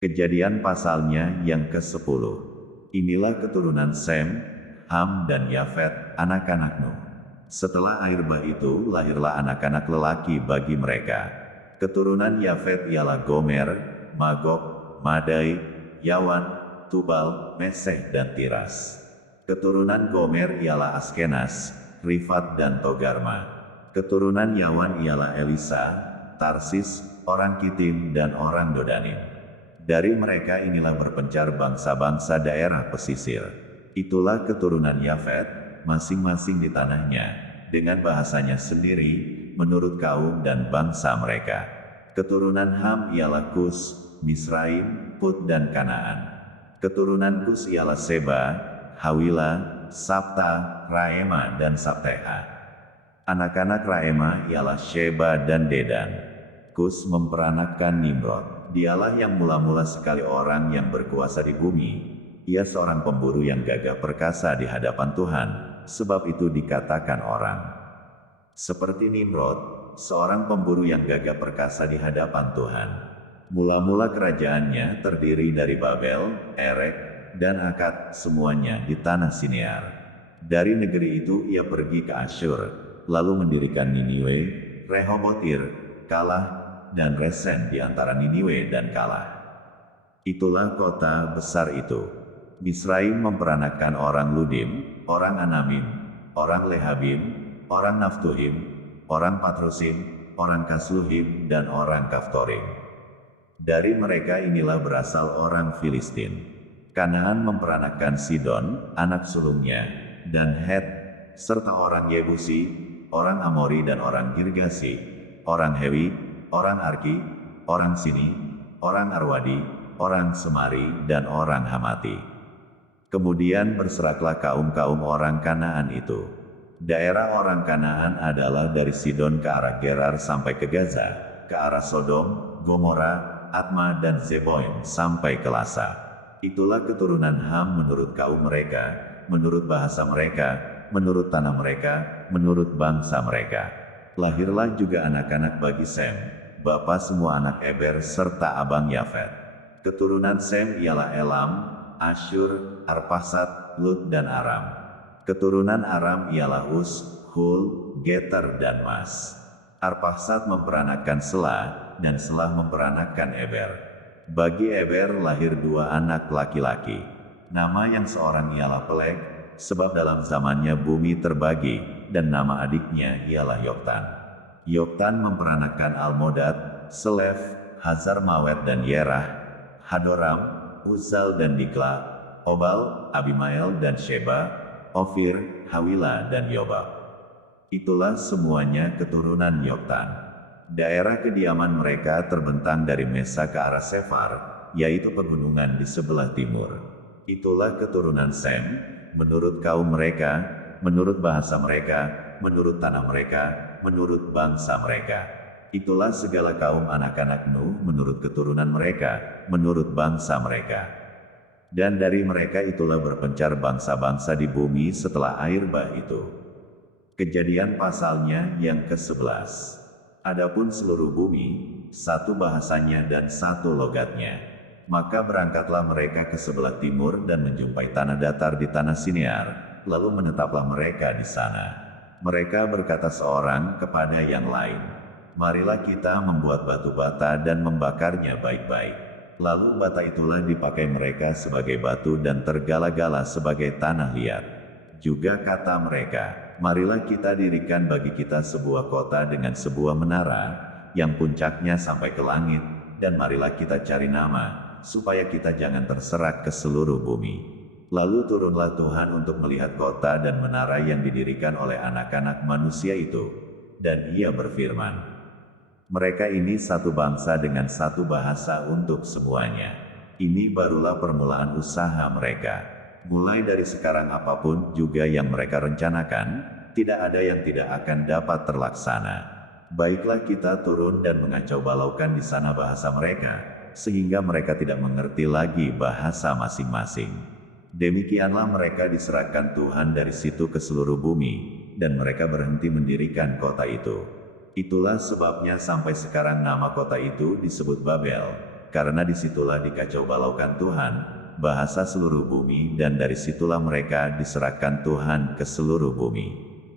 Kejadian pasalnya yang ke-10. Inilah keturunan Sem, Ham dan Yafet, anak-anak Nuh. Setelah air bah itu lahirlah anak-anak lelaki bagi mereka. Keturunan Yafet ialah Gomer, Magog, Madai, Yawan, Tubal, Meseh dan Tiras. Keturunan Gomer ialah Askenas, Rifat dan Togarma. Keturunan Yawan ialah Elisa, Tarsis, orang Kitim dan orang Dodanim. Dari mereka inilah berpencar bangsa-bangsa daerah pesisir. Itulah keturunan Yafet, masing-masing di tanahnya, dengan bahasanya sendiri, menurut kaum dan bangsa mereka. Keturunan Ham ialah Kus, Misraim, Put dan Kanaan. Keturunan Kus ialah Seba, Hawila, Sabta, Raema dan Sabteha. Anak-anak Raema ialah Sheba dan Dedan. Kus memperanakkan Nimrod. Dialah yang mula-mula sekali orang yang berkuasa di bumi. Ia seorang pemburu yang gagah perkasa di hadapan Tuhan, sebab itu dikatakan orang. Seperti Nimrod, seorang pemburu yang gagah perkasa di hadapan Tuhan. Mula-mula kerajaannya terdiri dari Babel, Erek, dan Akad, semuanya di tanah Sinear. Dari negeri itu ia pergi ke Asyur, lalu mendirikan Niniwe, Rehobotir, Kalah, dan Resen di antara Niniwe dan Kalah. Itulah kota besar itu. Misraim memperanakkan orang Ludim, orang Anamim, orang Lehabim, orang Naftuhim, orang Patrusim, orang Kasluhim, dan orang Kaftorim. Dari mereka inilah berasal orang Filistin. Kanaan memperanakkan Sidon, anak sulungnya, dan Het, serta orang Yebusi, orang Amori dan orang Girgasi, orang Hewi, orang Arki, orang Sini, orang Arwadi, orang Semari, dan orang Hamati. Kemudian berseraklah kaum-kaum orang Kanaan itu. Daerah orang Kanaan adalah dari Sidon ke arah Gerar sampai ke Gaza, ke arah Sodom, Gomora, Atma dan Zeboim sampai ke Lasa. Itulah keturunan Ham menurut kaum mereka, menurut bahasa mereka, menurut tanah mereka, menurut bangsa mereka. Lahirlah juga anak-anak bagi Sem, bapa semua anak Eber serta abang Yafet. Keturunan Sem ialah Elam, Asyur, Arphaxad, Lut dan Aram. Keturunan Aram ialah Uz, Hul, Geter dan Mas. Arphaxad memperanakkan Selah, dan Selah memperanakkan Eber. Bagi Eber lahir dua anak laki-laki. Nama yang seorang ialah Peleg, sebab dalam zamannya bumi terbagi, dan nama adiknya ialah Yoktan. Yoktan memperanakkan Almodad, Selef, Hazar Mawet dan Yerah, Hadoram, Uzal dan Dikla, Obal, Abimael dan Sheba, Ofir, Hawila dan Yobab. Itulah semuanya keturunan Yoktan. Daerah kediaman mereka terbentang dari Mesa ke arah Sefar, yaitu pegunungan di sebelah timur. Itulah keturunan Sem, menurut kaum mereka, menurut bahasa mereka, menurut tanah mereka, menurut bangsa mereka. Itulah segala kaum anak-anak Nuh menurut keturunan mereka, menurut bangsa mereka. Dan dari mereka itulah berpencar bangsa-bangsa di bumi setelah air bah itu. Kejadian pasalnya yang ke-11. Adapun seluruh bumi, satu bahasanya dan satu logatnya. Maka berangkatlah mereka ke sebelah timur dan menjumpai tanah datar di tanah Sinear, lalu menetaplah mereka di sana. Mereka berkata seorang kepada yang lain, "Marilah kita membuat batu bata dan membakarnya baik-baik." Lalu bata itulah dipakai mereka sebagai batu dan tergala-gala sebagai tanah liat. Juga kata mereka, "Marilah kita dirikan bagi kita sebuah kota dengan sebuah menara, yang puncaknya sampai ke langit, dan marilah kita cari nama, supaya kita jangan terserak ke seluruh bumi." Lalu turunlah Tuhan untuk melihat kota dan menara yang didirikan oleh anak-anak manusia itu. Dan ia berfirman, "Mereka ini satu bangsa dengan satu bahasa untuk semuanya. Ini barulah permulaan usaha mereka. Mulai dari sekarang apapun juga yang mereka rencanakan, tidak ada yang tidak akan dapat terlaksana. Baiklah kita turun dan mengacau balaukan di sana bahasa mereka, sehingga mereka tidak mengerti lagi bahasa masing-masing." Demikianlah mereka diserahkan Tuhan dari situ ke seluruh bumi, dan mereka berhenti mendirikan kota itu. Itulah sebabnya sampai sekarang nama kota itu disebut Babel, karena disitulah dikacau balaukan Tuhan, bahasa seluruh bumi, dan dari situlah mereka diserahkan Tuhan ke seluruh bumi.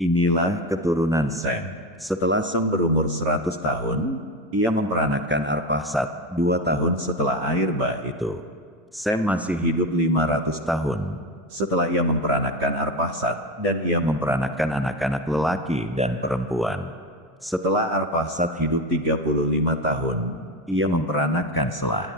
Inilah keturunan Sem. Setelah Sem berumur 100 tahun, ia memperanakkan Arpaksad 2 tahun setelah air bah itu. Sem masih hidup 500 tahun. Setelah ia memperanakkan Arpaksad, dan ia memperanakkan anak-anak lelaki dan perempuan. Setelah Arpaksad hidup 35 tahun, ia memperanakkan Selah.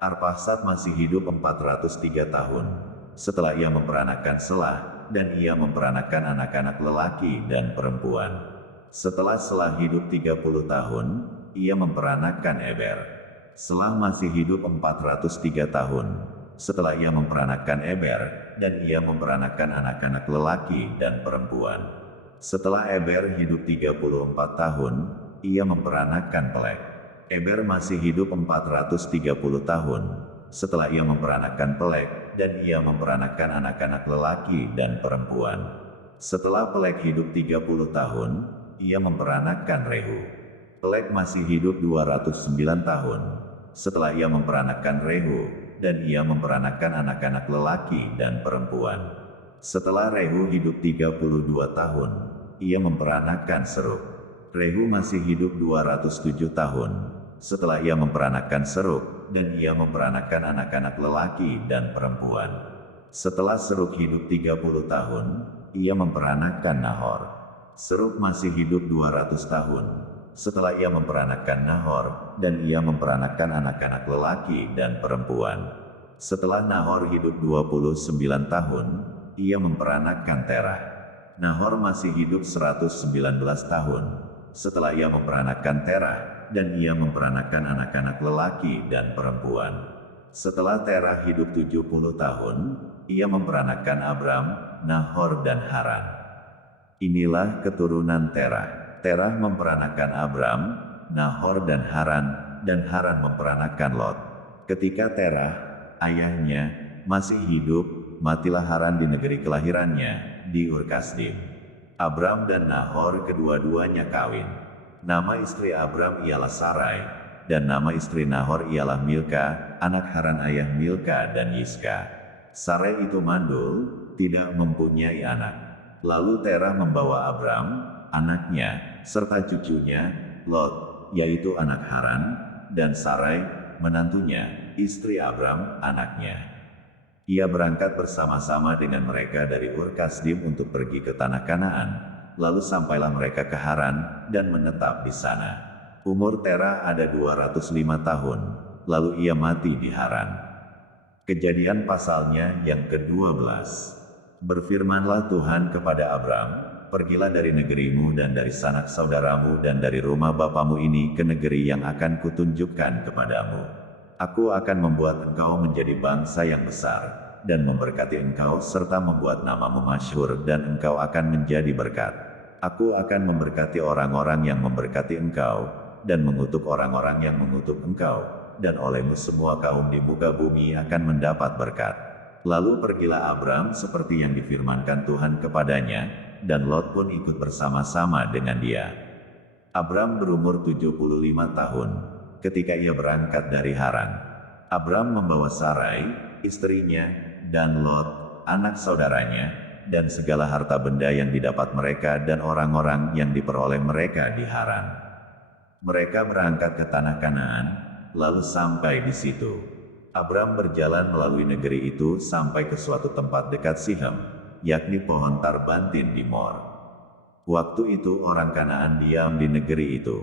Arpaksad masih hidup 403 tahun. Setelah ia memperanakkan Selah, dan ia memperanakkan anak-anak lelaki dan perempuan. Setelah Selah hidup 30 tahun, ia memperanakkan Eber. Selah masih hidup 403 tahun. Setelah ia memperanakkan Eber, dan ia memperanakkan anak-anak lelaki dan perempuan. Setelah Eber hidup 34 tahun, ia memperanakkan Peleg. Eber masih hidup 430 tahun. Setelah ia memperanakkan Peleg, dan ia memperanakkan anak-anak lelaki dan perempuan. Setelah Peleg hidup 30 tahun, ia memperanakkan Rehu. Peleg masih hidup 209 tahun. Setelah ia memperanakkan Rehu, dan ia memperanakkan anak-anak lelaki dan perempuan. Setelah Rehu hidup 32 tahun, ia memperanakkan Serug. Rehu masih hidup 207 tahun. Setelah ia memperanakkan Serug, dan ia memperanakkan anak-anak lelaki dan perempuan. Setelah Serug hidup 30 tahun, ia memperanakkan Nahor. Serug masih hidup 200 tahun. Setelah ia memperanakkan Nahor, dan ia memperanakkan anak-anak lelaki dan perempuan. Setelah Nahor hidup 29 tahun, ia memperanakkan Terah. Nahor masih hidup 119 tahun. Setelah ia memperanakkan Terah, dan ia memperanakkan anak-anak lelaki dan perempuan. Setelah Terah hidup 70 tahun, ia memperanakkan Abram, Nahor, dan Haran. Inilah keturunan Terah. Terah memperanakkan Abram, Nahor, dan Haran memperanakkan Lot. Ketika Terah, ayahnya, masih hidup, matilah Haran di negeri kelahirannya, di Ur Kasdim. Abram dan Nahor kedua-duanya kawin. Nama istri Abram ialah Sarai, dan nama istri Nahor ialah Milka, anak Haran ayah Milka dan Yiska. Sarai itu mandul, tidak mempunyai anak. Lalu Terah membawa Abram, anaknya, serta cucunya, Lot, yaitu anak Haran, dan Sarai, menantunya, istri Abram, anaknya. Ia berangkat bersama-sama dengan mereka dari Ur Kasdim untuk pergi ke tanah Kanaan, lalu sampailah mereka ke Haran, dan menetap di sana. Umur Terah ada 205 tahun, lalu ia mati di Haran. Kejadian pasalnya yang ke-12. Berfirmanlah Tuhan kepada Abram, pergilah dari negerimu dan dari sanak saudaramu dan dari rumah bapamu ini ke negeri yang akan kutunjukkan kepadamu. Aku akan membuat engkau menjadi bangsa yang besar, dan memberkati engkau serta membuat namamu masyhur dan engkau akan menjadi berkat. Aku akan memberkati orang-orang yang memberkati engkau, dan mengutuk orang-orang yang mengutuk engkau, dan olehmu semua kaum di muka bumi akan mendapat berkat. Lalu pergilah Abram seperti yang difirmankan Tuhan kepadanya, dan Lot pun ikut bersama-sama dengan dia. Abram berumur 75 tahun, ketika ia berangkat dari Haran. Abram membawa Sarai, istrinya, dan Lot, anak saudaranya, dan segala harta benda yang didapat mereka dan orang-orang yang diperoleh mereka di Haran. Mereka berangkat ke tanah Kanaan, lalu sampai di situ. Abram berjalan melalui negeri itu sampai ke suatu tempat dekat Sihem, yakni pohon tarbantin di Mor. Waktu itu orang Kanaan diam di negeri itu.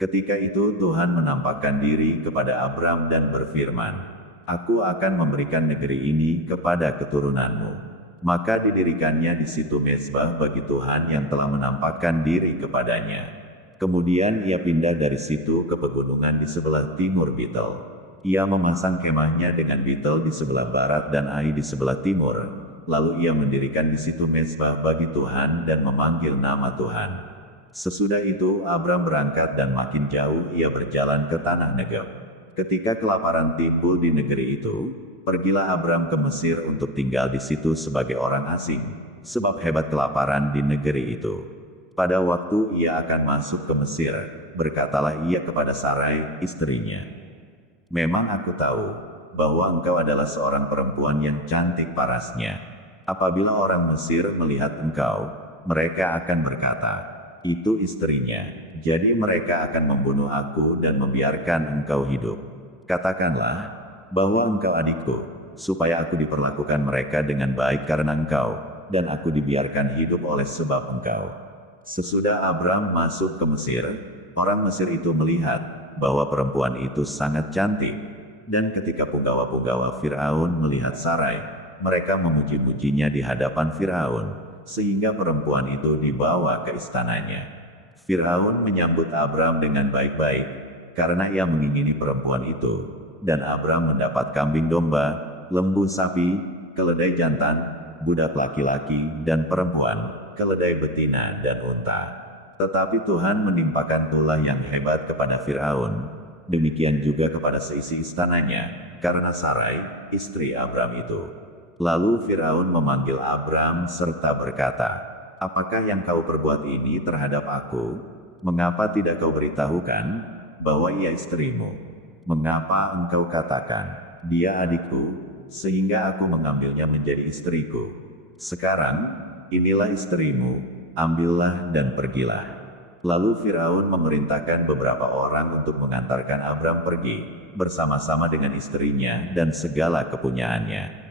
Ketika itu Tuhan menampakkan diri kepada Abram dan berfirman, Aku akan memberikan negeri ini kepada keturunanmu. Maka didirikannya di situ mezbah bagi Tuhan yang telah menampakkan diri kepadanya. Kemudian ia pindah dari situ ke pegunungan di sebelah timur Betel. Ia memasang kemahnya dengan Betel di sebelah barat dan Ai di sebelah timur. Lalu ia mendirikan di situ mezbah bagi Tuhan dan memanggil nama Tuhan. Sesudah itu Abram berangkat dan makin jauh ia berjalan ke tanah Negeb. Ketika kelaparan timbul di negeri itu, pergilah Abram ke Mesir untuk tinggal di situ sebagai orang asing, sebab hebat kelaparan di negeri itu. Pada waktu ia akan masuk ke Mesir, berkatalah ia kepada Sarai, istrinya, Memang aku tahu bahwa engkau adalah seorang perempuan yang cantik parasnya. Apabila orang Mesir melihat engkau, mereka akan berkata, itu istrinya. Jadi mereka akan membunuh aku dan membiarkan engkau hidup. Katakanlah bahwa engkau adikku, supaya aku diperlakukan mereka dengan baik karena engkau, dan aku dibiarkan hidup oleh sebab engkau. Sesudah Abram masuk ke Mesir, orang Mesir itu melihat bahwa perempuan itu sangat cantik. Dan ketika punggawa-punggawa Firaun melihat Sarai, mereka memuji-mujinya di hadapan Firaun, sehingga perempuan itu dibawa ke istananya. Firaun menyambut Abram dengan baik-baik, karena ia mengingini perempuan itu. Dan Abram mendapat kambing domba, lembu sapi, keledai jantan, budak laki-laki dan perempuan, keledai betina dan unta. Tetapi Tuhan menimpakan tulah yang hebat kepada Firaun, demikian juga kepada seisi istananya, karena Sarai, istri Abram itu. Lalu Firaun memanggil Abram serta berkata, apakah yang kau perbuat ini terhadap aku? Mengapa tidak kau beritahukan bahwa ia istrimu? Mengapa engkau katakan, dia adikku, sehingga aku mengambilnya menjadi istriku? Sekarang, inilah istrimu, ambillah dan pergilah. Lalu Firaun memerintahkan beberapa orang untuk mengantarkan Abram pergi, bersama-sama dengan istrinya dan segala kepunyaannya.